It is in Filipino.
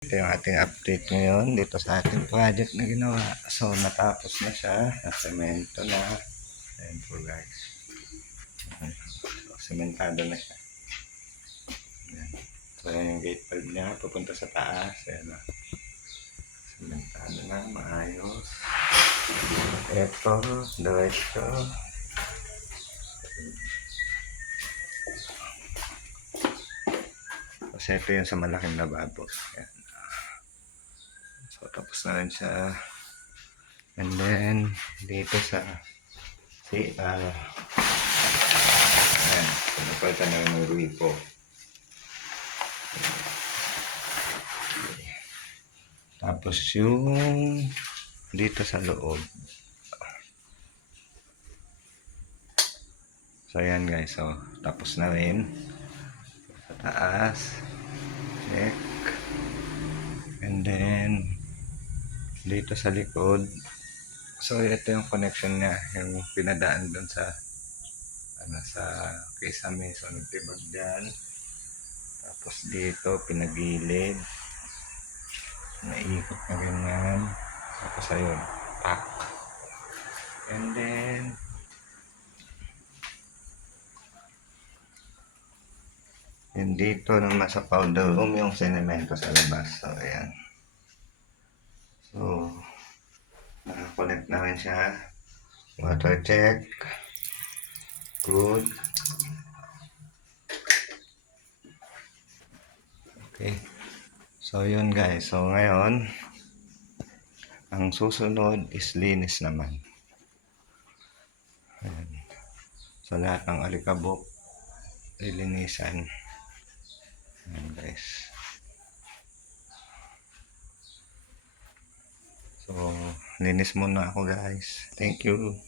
Ito yung ating update ngayon dito sa ating project na ginawa. So, natapos na siya. Nasemento na. Ayan po guys. So, sementado na siya. Ayan. So, ayan yung gate valve niya. Pupunta sa taas. Ayan na. Sementado na. Maayos. Ito. Diretso. Kasi ito yung sa malaking lababo. Ayan. So, tapos na rin siya. And then, dito sa CR. Ayan. Pinapalitan na rin ng ruipo. Tapos yung dito sa loob. So, ayan guys. So, tapos na rin. Sa taas. Check. And then, dito sa likod. So, ito yung connection niya. Yung pinadaan dun sa sa Kisame. So, nagtibag dyan. Tapos dito, pinagilid. Naikot na ganyan. Tapos ayun, pack. And then, yun dito naman sa powder room yung sinemento sa labas. So, ayan. So, nakakonect na rin siya. Water check. Good. Okay. So, yun guys. So, ngayon, ang susunod is linis naman. Ayan. So, lahat ng alikabok, lilinisan. Ayan guys. So, linis muna ako guys. Thank you.